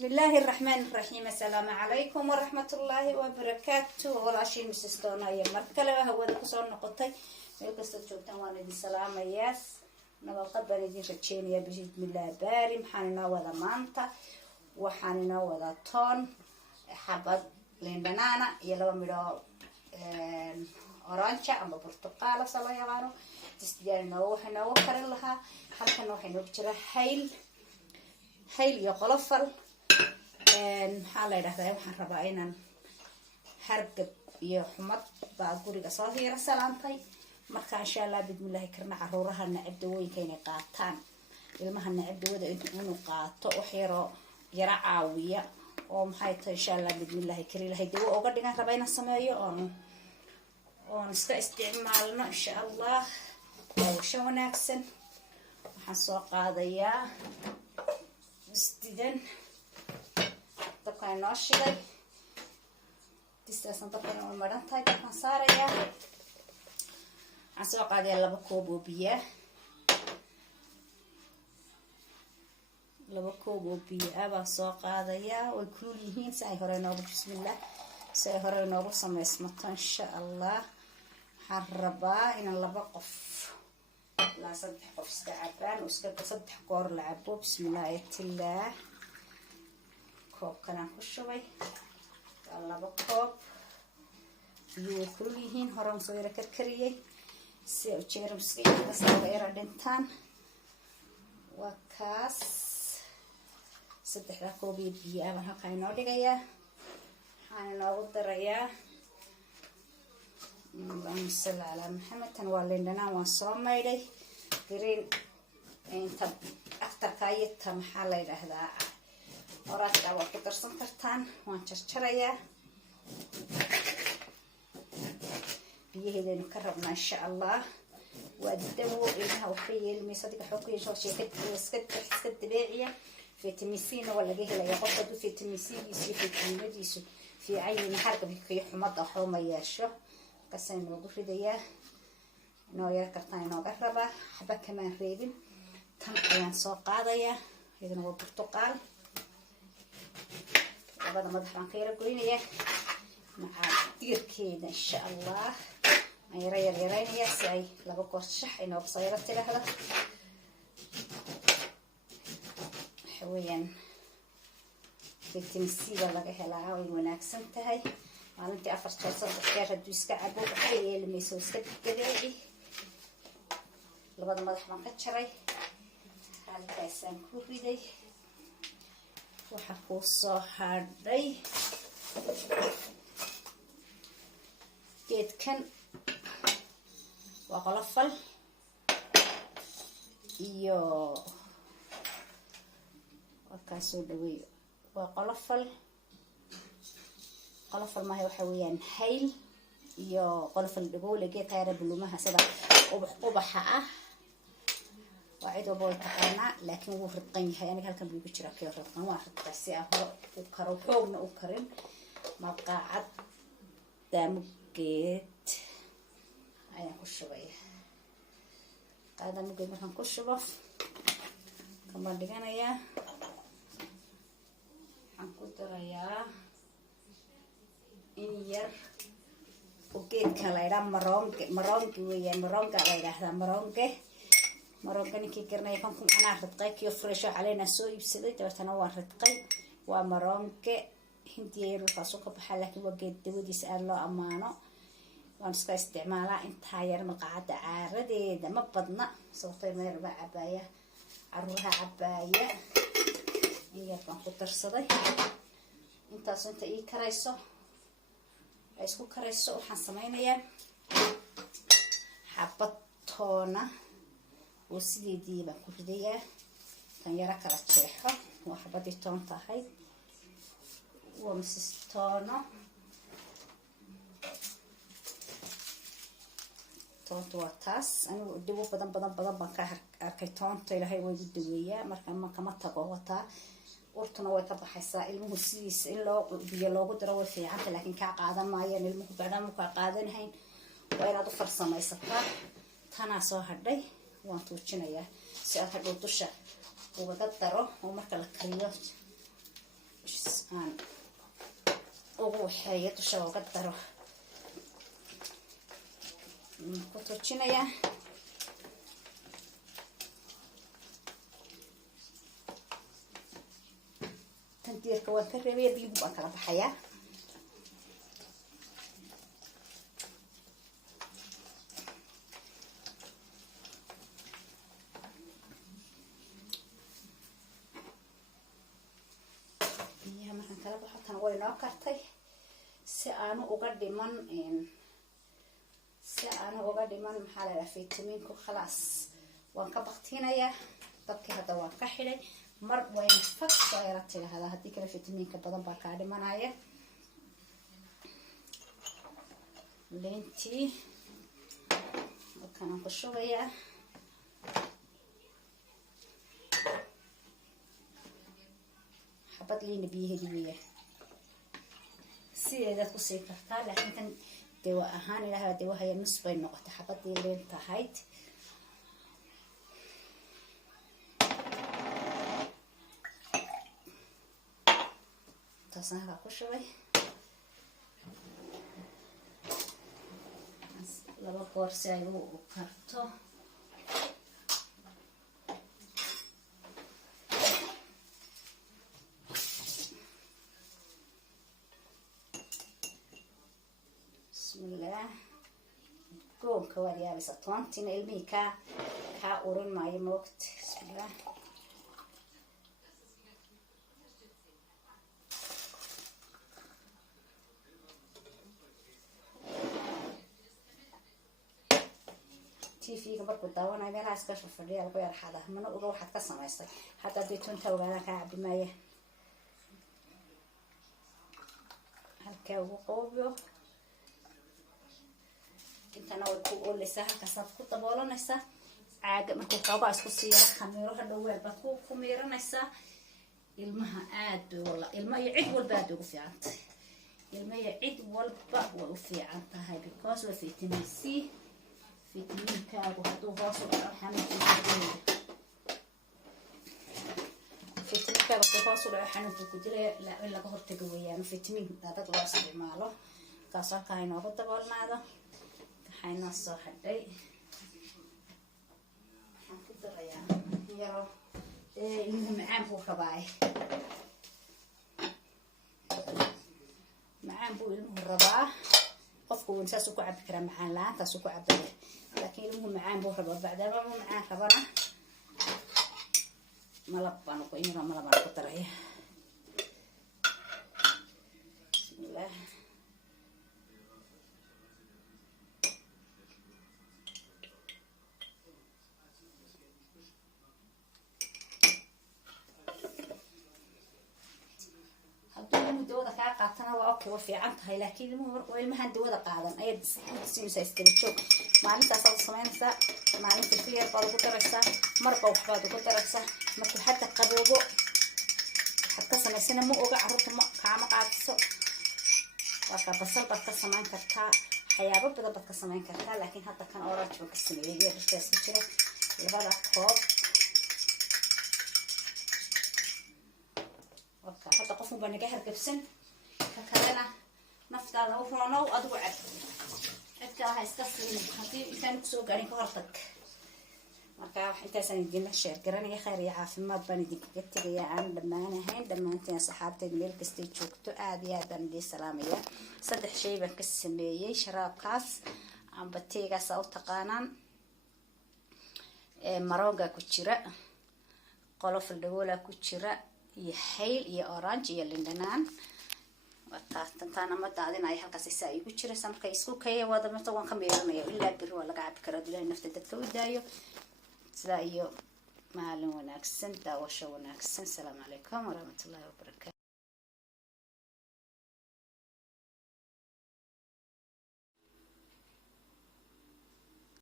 بسم الله الرحمن الرحيم. السلام عليكم ورحمة الله وبركاته. والعشين مسستونا يا مركلة هو ذا كسر نقطي يكسر شوتان وانا دي سلام ياس نبغى قبل دي رتشين يا بسم الله باري محننا وذا مانتا وحننا وذا تون حبة لين بنانا يلو ميرو أورانجا أما برتقالة صلا يغانو تستجيل نوحنا وكر لها حتى نوحنا بجرا هيل يقلفل maxaa la yidhahdaa waxaan rabaa inaan hargab iyo xumad baa guriga soo hiira salaantay marka insha Allah bidmillahi karna caruuraha nacab dawooyinka inay qaataan ilmaha nacab dawada inuu qaato wax yara caawiya oo maxay tahay insha Allah bidmillahi kariilahay dawo uga dhigan rabaa inaan sameeyo oo iska isticmaalno insha Allah daawasho wanaagsan waxaan soo qaadayaa istidan dabka inoo shiday distaasna dabka inuu maran tahay dabkaan saarayaa waxaan soo qaadayaa 2 koob oo biyo baan soo qaadayaa way kulul yihiin si ay hore noogu bismillah si ay hore noogu samaysmato insha Allah waxaan rabaa inaan 2 qof ilaa 3 qof iska cabaan oo iska 3 goor la cabo bismillah aytillah كوب كلام خشوي الله بكوب يكليهن هرم صغيرة كركرية سير تشيرم صغيرة بس صغيرة دنتان وكاس 3 كوب بيا ما هكاينو دقيا حانو دريا اللهم صل على محمد تنوالنا وصوميدي جرين انت اكتر كايتها محل هذا وراتك waa ku darsan kartaan waan jarjarayaa biyaheedaynu ka rabnaa insha Allah waa dawo ilmaha waxay yeelmaysaa adiga xoog ku yeesho iska dabeeciya vitamin C waa laga helayaa qofka du vitamin C iyo vitaminadiisu fiican yihiin hargabka iyo xumada xooma yeesho kasay noogu ridayaa inoo yar kartaan inooga rabaa xaba kamaan reebin tan ayaan soo qaadayaa iyadana waa burtuqaal labada madax baan ka yara goynaya macaa digirkeeda insha Allah aan yara yareynaya si ay 2 goor shax inoo soo yara tiraahdo xawayaan vitamin C laga helaa oo wanaagsan tahay maalintii 4 jeer 3 jeer haduu iska cabo waxay yeelmayso iska dabeeci labada madax baan ka jaray halkaasaan ku riday waxa ku soo hadhay geedkan waa qolofal iyo waxa soo dhaweey waa qolofal maaha waxa weeyaan hayl iyo qolofal dhagoole geedka yar bulumaha sida ubaxa ah وعيدو بول تقانا لكن هو رقين هاي أنا هالكم بيجي شراء كيف رقين واحد بس هو وكرو حوجنا وكرم ما قاعد دمجت أنا كل شوية قاعدة مجد مثلا كل شباب كمان دقنا يا هنقدر يا إنير وكيد كلايرا مرونج ويا مرونج على هذا مرونج مرونكني كي كرنا يكون أنا رتقي كيو فريش علينا سوي بسدي تبعتنا ورتقي ومرونك هنديرو فاسوق بحالك وجد ودي سأل له أمانة ونسك استعمالها انتهاير مقعد عارض ده ما بدنا صوتي ما يربع عباية عروها عباية هي كان خطر صدي انت صنت ايه كرايسو عايزكو كرايسو وحنسمينا يا حبطونا وسيدي بكردية كان يرى كلا تشيحة وحبدي تون تاهي ومسستونا تون تواتاس أنا وديو بدن بنكهر أركي تون تيلهاي ويدوية مركا ما كما تقوتا ورتنا ويكبر حساء المهسيس إلا بيلوغو دروا في عمل لكن كعقادا ما ين المهبعنا مكعقادا هين وإلا ضفر سماي سكر تناسو هردي waan tuujinayaa si aad hadhow dusha uga daro oo marka la kariyo aan ugu waxeeyo dusha uga daro ku tuujinayaa tandiirka waan ka reebaya biyuhu baan kala baxayaa biyaha markaan kala baxo tan way noo kartay si aanu uga dhiman maxaa la dhahaa fiitamiinku khalaas waan ka baktiinayaa dabkii hadda waan ka xidhay mar wayna fag soo yara tidhaahdaa haddii kale fiitamiinka badan baa kaa dhimanaya liintii halkanaan ku shubayaa xabad liina biyaheedi weeya sideedaad kusii kartaa laakiin tan dawa ahaan ilaaha dawahaya nus bay noqotay xabadii liin tahayd taasna halkaa ku shubay laba goor si ay u karto bismillah goonka waad yaabaysa toontiina ilmihii kaa urin maayo moogta bismillah tv-ga markuu daawanayo meelaha iska fadhiya lagu yarxada mana oga waxaad ka samaystay hadda haddii tunta ogaadaan kaa cabi maaya halkaa ugu qoobiyo intana way ku ooleysaa halkaasaad ku daboolanaysaa caaga markuu xoogaa isku siiya khamiiro hadhow weel baad ku miiranaysaa ilmaha aad ilma iyo cid walba aad ugu fiicantay ilma iyo cid walba way u fiican tahay because waa vitamin c فيتامينكaagu haduu hoos u dhaco xanuunka ku jira in laga hortago weeyaan fitamiin dad loo isticmaalo kaas halkaa inoogu daboolnaado waxay noo soo hadhay waxaan ku darayaa yaro ilmuhu macaan buu rabaa macaan buu ilmuhu rabaa qofku uu saas ku cabi karaa macaan la'aantaas ku cabaya laakiin ilmuhu macaan buu rabaa bacdama uu macaan rabana malab baan ku imira malab baan ku daraya bismillah dawada kaa qaatana waa okay waa fiican tahay laakiin ilmahan dawada qaadan ayaad siinaysaa iskala joog maalintaasaad samaynaysaa maalinta clear baad ugu daraysaa marba waxbaad ugu daraysaa markuu hadda qaboobo waxaad ka samaysana ma oga carruurta kaama qaadiso waa ka basal baad ka samayn kartaa waxyaabo badan baad ka samayn kartaa laakiin hadda kan orange baan ka sameeyey iyo dhirtaas ku jira labada koob hadda qofun baa naga hargabsan ka kalena naftaada u roonow adigu cad cidkaa ha iska siin haddii intaan kusoo gaarin ka hortag marka intaasaan idinla sheer garanaya khayr iyo caafimaad baan idinkaga tegaya aan dhammaan ahayn dhammaantiin asxaabteed meel kastay joogto aada iyo aad baan idin salaamaya 3 shay baan ka sameeyey sharaabkaas amba teegaas u taqaanaan maroonga ku jira qolofal dhagoola ku jira iyo xayl iyo orange iyo lindanaan tantaana ma daadinaya halkaas isaa igu jiraysa markay isku kaya wada mata waan ka meeranaya ilaa biri waa laga cabi karaa ilaahay nafta dadka u daayo sidaa iyo maalin wanaagsan daawasho wanaagsan. Salaamu calaykum waraxmatullaahi wabarakaatu.